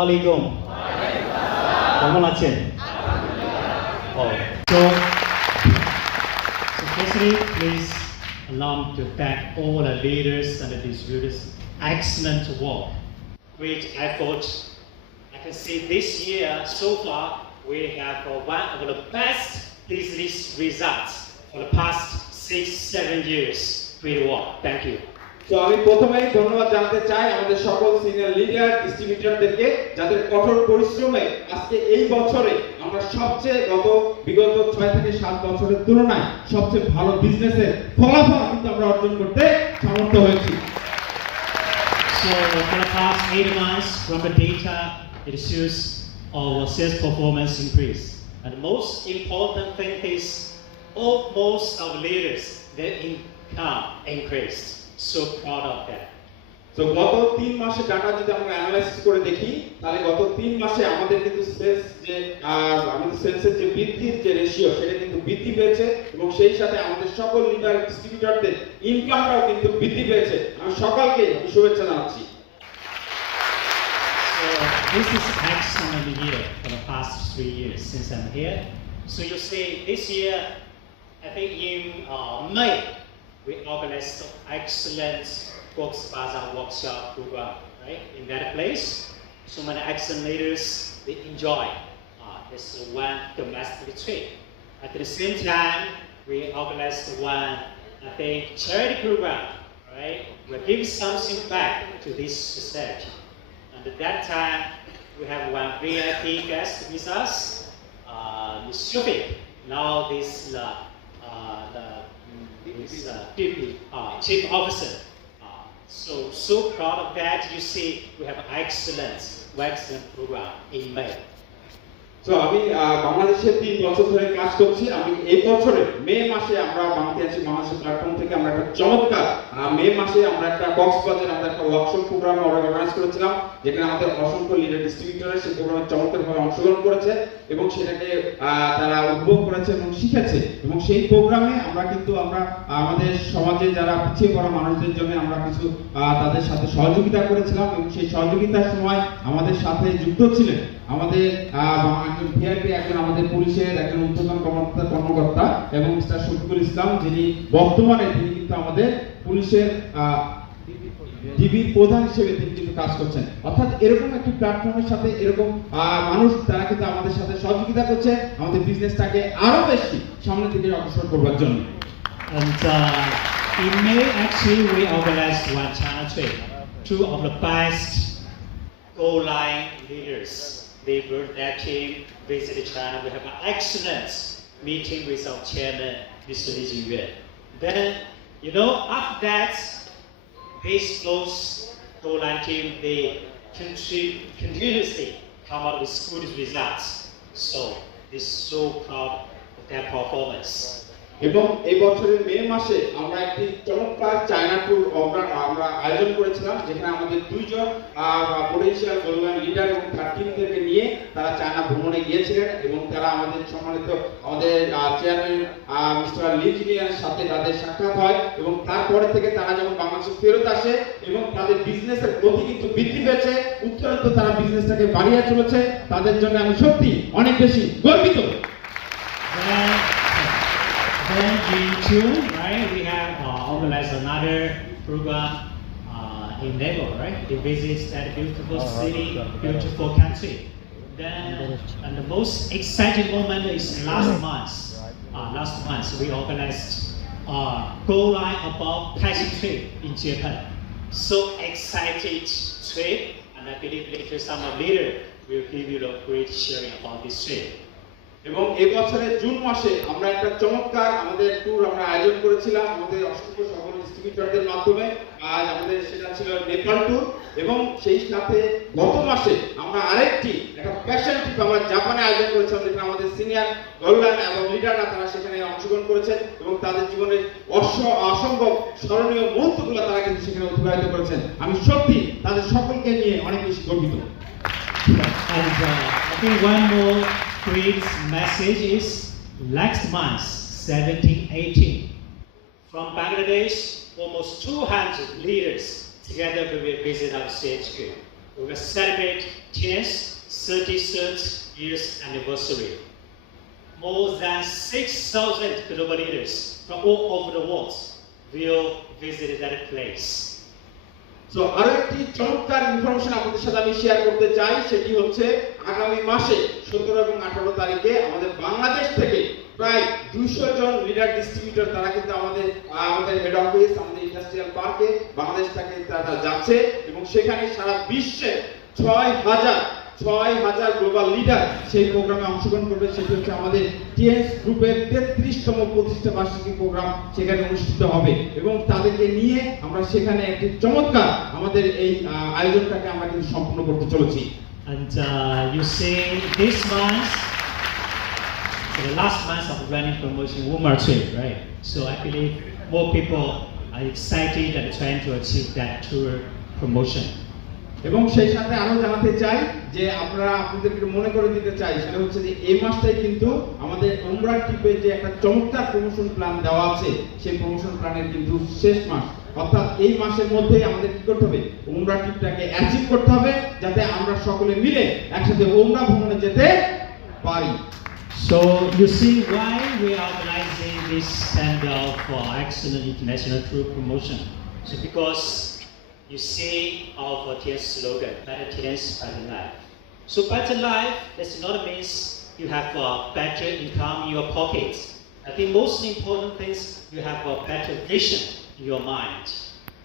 আলাইকুম কেমন আছেন ও তো So firstly, please allow me to thank all the leaders and the distributors. Excellent work, great effort. I can see this year so far we have uh, one of the best business results for the past six, seven years. Great work. Thank you. তো আমি প্রথমেই ধন্যবাদ জানাতে চাই আমাদের সকল senior leader ডিস্ট্রিবিউটরদেরকে যাদের কঠোর পরিশ্রমে আজকে এই বছরে আমরা সবচেয়ে গত বিগত ছয় থেকে সাত বছরের তুলনায় সবচেয়ে ভালো বিজনেসের ফলাফল কিন্তু আমরা অর্জন করতে সমর্থ হয়েছি So for the past eight months, from the data, it shows our sales performance increase. And the most important thing is, all most of leaders, their income increased. So proud of that. তো গত তিন মাসের data যদি আমরা analysis করে দেখি তাহলে গত তিন মাসে আমাদের কিন্তু সেলস যে আমাদের সেলসের যে বৃদ্ধির যে রেশিও সেটা কিন্তু বৃদ্ধি পেয়েছে এবং সেই সাথে আমাদের সকল লিডার ডিস্ট্রিবিউটরদের ইনকামটাও কিন্তু বৃদ্ধি পেয়েছে আমি সকলকে শুভেচ্ছা জানাচ্ছি So this is excellent year for the past three years since I'm here. So you see, this year, I think in uh, May, we organized excellent Books Bazaar workshop program, right? In that place, so many excellent leaders they enjoy uh, this one domestic trip. At the same time, we organized one, I think, charity program, right? We give something back to this society. And at that time, we have one VIP guest with us, uh, Ms. Shufik. Now this uh, uh, the this, uh, DP, uh, chief officer. Uh, so so proud of that. You see, we have excellent, excellent program in May. তো আমি আহ, বাংলাদেশে তিন বছর ধরে কাজ করছি আমি এই বছরে মে মাসে আমরা বাংলাদেশি বাংলাদেশ প্ল্যাটফর্ম থেকে আমরা একটা চমৎকার মে মাসে আমরা একটা কক্সবাজারে আমরা একটা ওয়ার্কশপ প্রোগ্রাম অর্গানাইজ করেছিলাম যেখানে আমাদের অসংখ্য লিডার ডিস্ট্রিবিউটর সেই প্রোগ্রামে চমৎকারভাবে অংশগ্রহণ করেছে এবং সেটাকে তারা উপভোগ করেছে এবং শিখেছে। এবং সেই প্রোগ্রামে আমরা কিন্তু আমরা আমাদের সমাজে যারা পিছিয়ে পড়া মানুষদের জন্য আমরা কিছু তাদের সাথে সহযোগিতা করেছিলাম এবং সেই সহযোগিতার সময় আমাদের সাথে যুক্ত ছিলেন। আমাদের একজন ভিআইপি, একজন আমাদের পুলিশের, একজন ঊর্ধ্বতন কর্মকর্তা কর্মকর্তা এবং মিস্টার শফিকুল ইসলাম, যিনি বর্তমানে তিনি কিন্তু আমাদের পুলিশের ডিবির প্রধান হিসেবে তিনি কিন্তু কাজ করছেন অর্থাৎ এরকম একটি প্ল্যাটফর্মের সাথে এরকম মানুষ তারা কিন্তু আমাদের সাথে সহযোগিতা করছে আমাদের বিজনেসটাকে আরও বেশি সামনের দিকে অগ্রসর করবার জন্য And uh, in May, actually, we organized one China trip. Two of the best goal line leaders, they brought their team visited China. We have an excellent meeting with our chairman, Mr. Li Jingyue. Then, you know, after that, this close line team, they continuously come out with good results. So, they're so proud of their performance. এবং এই বছরের মে মাসে আমরা একটি চমৎকার China tour আমরা আমরা আয়োজন করেছিলাম, যেখানে আমাদের দুইজন পটেনশিয়াল গোলম্যান লিডার এবং তার টিমদেরকে নিয়ে তারা চায়না ভ্রমণে গিয়েছিলেন এবং তারা আমাদের সম্মানিত, আমাদের চেয়ারম্যান মিস্টার লিজিনিয়ার সাথে তাদের সাক্ষাৎ হয় এবং তারপরে থেকে তারা যখন বাংলাদেশে ফেরত আসে এবং তাদের বিজনেসের গতি কিন্তু বৃদ্ধি পেয়েছে উত্তরোত্তর তারা বিজনেসটাকে বাড়িয়ে চলেছে তাদের জন্য আমি সত্যি অনেক বেশি গর্বিত। Then, in June, right, we have uh, organized another program uh, in Nepal, right? They visit that beautiful city, beautiful country. Then, and the most exciting moment is last month. Uh, last month, we organized uh, Go Line Above Passion Trip in Japan. So excited trip, and I believe later some of later will give you a great sharing about this trip. এবং এবছরের June মাসে আমরা একটা চমৎকার আমাদের tour আমরা আয়োজন করেছিলাম আমাদের অসংখ্য সকল ডিস্ট্রিবিউটরদের মাধ্যমে। আজ আমাদের সেটা ছিল নেপাল ট্যুর এবং সেই সাথে গত মাসে আমরা আরেকটি একটা প্যাশন ট্রিপ আমরা জাপানে আয়োজন করেছিলাম যেখানে আমাদের সিনিয়র কল্যাণ এবং লিডাররা তারা সেখানে অংশগ্রহণ করেছেন এবং তাদের জীবনের অস- অসম্ভব স্মরণীয় মুহূর্তগুলো তারা কিন্তু সেখানে অতিবাহিত করেছেন। আমি সত্যি তাদের সকলকে নিয়ে অনেক বেশি গর্বিত। Uh, I think one more great message is next month, 17, 18, from Bangladesh, almost 200 leaders together we will visit our CHQ. we will celebrate TN's 33rd years anniversary. More than 6,000 global leaders from all over the world will visit that place. তো আরও একটি চমৎকার information আপনাদের সাথে আমি share করতে চাই, সেটি হচ্ছে আগামী মাসে, সতেরো এবং আঠারো তারিখে আমাদের বাংলাদেশ থেকে প্রায় দুইশো জন লিডার ডিস্ট্রিবিউটর তারা কিন্তু আমাদের আমাদের হেড অফিস আমাদের ইন্ডাস্ট্রিয়াল পার্কে বাংলাদেশ থেকে তারা যাচ্ছে এবং সেখানে সারা বিশ্বে ছয় হাজার ছয় হাজার গ্লোবাল লিডার সেই প্রোগ্রামে অংশগ্রহণ করবে সেটি হচ্ছে আমাদের টিএস গ্রুপের তেত্রিশতম প্রতিষ্ঠা বার্ষিকী প্রোগ্রাম সেখানে অনুষ্ঠিত হবে এবং তাদেরকে নিয়ে আমরা সেখানে একটি চমৎকার আমাদের এই আয়োজনটাকে আমরা কিন্তু সম্পূর্ণ করতে চলেছি uh, So the last month of running promotion, Walmart trip, right? So I believe more people are excited and trying to achieve that tour promotion. এবং সেই সাথে আরও জানাতে চাই যে আমরা আপনাদেরকে মনে করে দিতে চাই সেটা হচ্ছে যে এই মাসটাই কিন্তু আমাদের উমরা ট্রিপে যে একটা চমৎকার প্রমোশন প্ল্যান দেওয়া আছে সেই প্রমোশন প্ল্যানের কিন্তু শেষ মাস। অর্থাৎ এই মাসের মধ্যে আমাদের কি করতে হবে? ওমরা ট্রিপটাকে অ্যাচিভ করতে হবে যাতে আমরা সকলে মিলে একসাথে ওমরা ভ্রমণে যেতে পারি। So you see why we are organizing this kind of uh, excellent international tour promotion. So because you see our TS slogan, better TS, better life. So better life does not mean you have a better income in your pockets. I think most important things you have a better vision in your mind.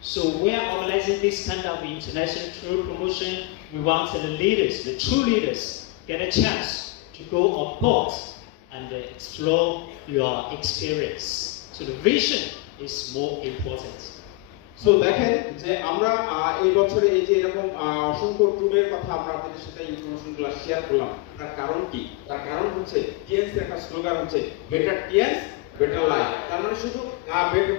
So we are organizing this kind of international tour promotion. We want the leaders, the true leaders, get a chance to go abroad and explore your experience. So the vision is more important. So দেখেন যে আমরা এই বছরে এই যে এরকম অসংখ্য টুরের কথা আমরা আপনাদের সাথে ইনফরমেশনগুলো শেয়ার করলাম। তার কারণ কি? তার কারণ হচ্ছে টিএস এর একটা স্লোগান হচ্ছে বেটার টিএনস বেটার লাইফ তার মানে শুধু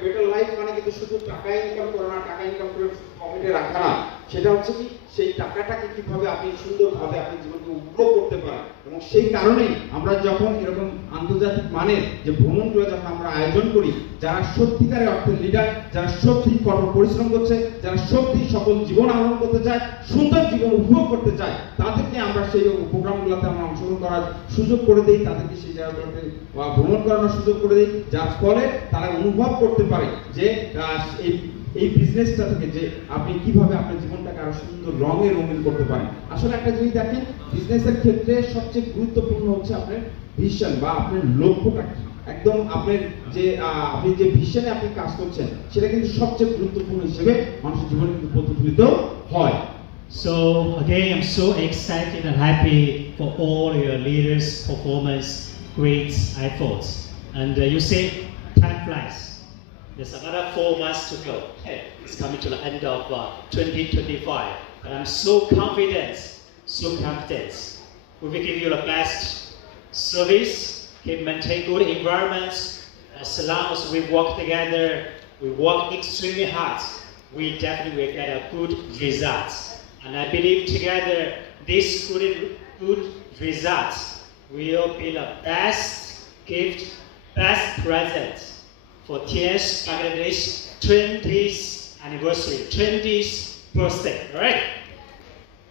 বেটার লাইফ মানে কিন্তু শুধু টাকা ইনকাম করা না, টাকা ইনকাম করে পকেটে রাখা না। সেটা হচ্ছে কি, সেই টাকাটাকে কীভাবে আপনি সুন্দরভাবে আপনি জীবনকে উপভোগ করতে পারেন এবং সেই কারণেই আমরা যখন এরকম আন্তর্জাতিক মানের যে ভ্রমণগুলো যখন আমরা আয়োজন করি, যারা সত্যিকারের অর্থে লিডার যারা সত্যি কঠোর পরিশ্রম করছে, যারা সত্যি সকল জীবন আহরণ করতে চায়, সুন্দর জীবন উপভোগ করতে চায়, তাদেরকে আমরা সেই প্রোগ্রামগুলোতে আমরা অংশগ্রহণ করার সুযোগ করে দিই, তাদেরকে সেই জায়গাগুলোতে ভ্রমণ করানোর সুযোগ করে দিই, যার ফলে তারা অনুভব করতে পারে যে এই এই বিজনেসটা থেকে যে আপনি কীভাবে আপনার জীবনটাকে আরও সুন্দর রঙে রঙিন করতে পারেন আসলে একটা জিনিস দেখেন বিজনেসের ক্ষেত্রে সবচেয়ে গুরুত্বপূর্ণ হচ্ছে আপনার ভিশন বা আপনার লক্ষ্যটা কি একদম আপনার যে আপনি যে ভিশনে আপনি কাজ করছেন সেটা কিন্তু সবচেয়ে গুরুত্বপূর্ণ হিসেবে মানুষের জীবনে কিন্তু প্রতিফলিত হয় So again, I'm so excited and happy for all your leaders' performance, great efforts. And uh, you say time flies. There's another four months to go. Hey, it's coming to the end of uh, 2025. And I'm so confident, so confident. We will give you the best service, can maintain good environments. As long as we work together, we work extremely hard, we definitely will get a good result. And I believe together, this good, good result will be the best gift, best present for TS Bangladesh 20th anniversary, 20th birthday, alright?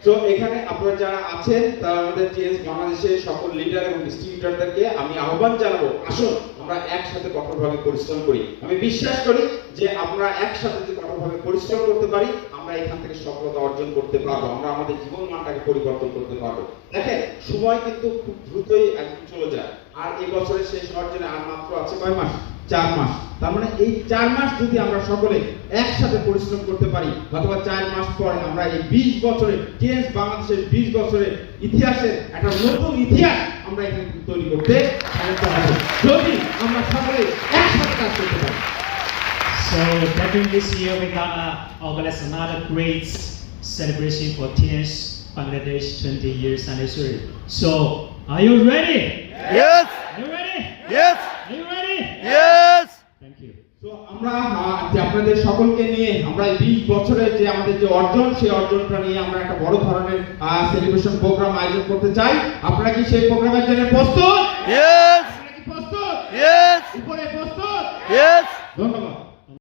তো এখানে আপনারা যারা আছেন তারা আমাদের T S বাংলাদেশের সকল leader এবং ডিস্ট্রিবিউটরদেরকে আমি আহ্বান জানাব আসুন আমরা একসাথে কঠোরভাবে পরিশ্রম করি। আমি বিশ্বাস করি যে আমরা একসাথে যদি কঠোরভাবে পরিশ্রম করতে পারি আমরা এখান থেকে সফলতা অর্জন করতে পারব আমরা আমাদের জীবন মানটাকে পরিবর্তন করতে পারব। দেখেন সময় কিন্তু খুব দ্রুতই একদিন চলে যায় আর এই বছরের শেষ হওয়ার জন্য আর মাত্র আছে কয় মাস? চার মাস তার মানে এই চার মাস যদি আমরা সকলে একসাথে পরিশ্রম করতে পারি অথবা চার মাস পরে আমরা এই বিশ বছরের টিএস বাংলাদেশের বিশ বছরের ইতিহাসের একটা নতুন ইতিহাস আমরা এখানে তৈরি করতে হব যদি আমরা সকলে একসাথে কাজ করতে পারি So definitely this year we're gonna organize another great celebration for TS Bangladesh 20 years anniversary. So are you ready? Yes! Are you ready? Yes! Are you ready? Yes! Thank you. তো আমরা যে আপনাদের সকলকে নিয়ে আমরা এই বিশ বছরের যে আমাদের যে অর্জন সেই অর্জনটা নিয়ে আমরা একটা বড় ধরনের সেলিব্রেশন প্রোগ্রাম আয়োজন করতে চাই আপনারা কি সেই প্রোগ্রামের জন্য প্রস্তুত Yes! আপনারা কি প্রস্তুত! উপরে প্রস্তুত! ধন্যবাদ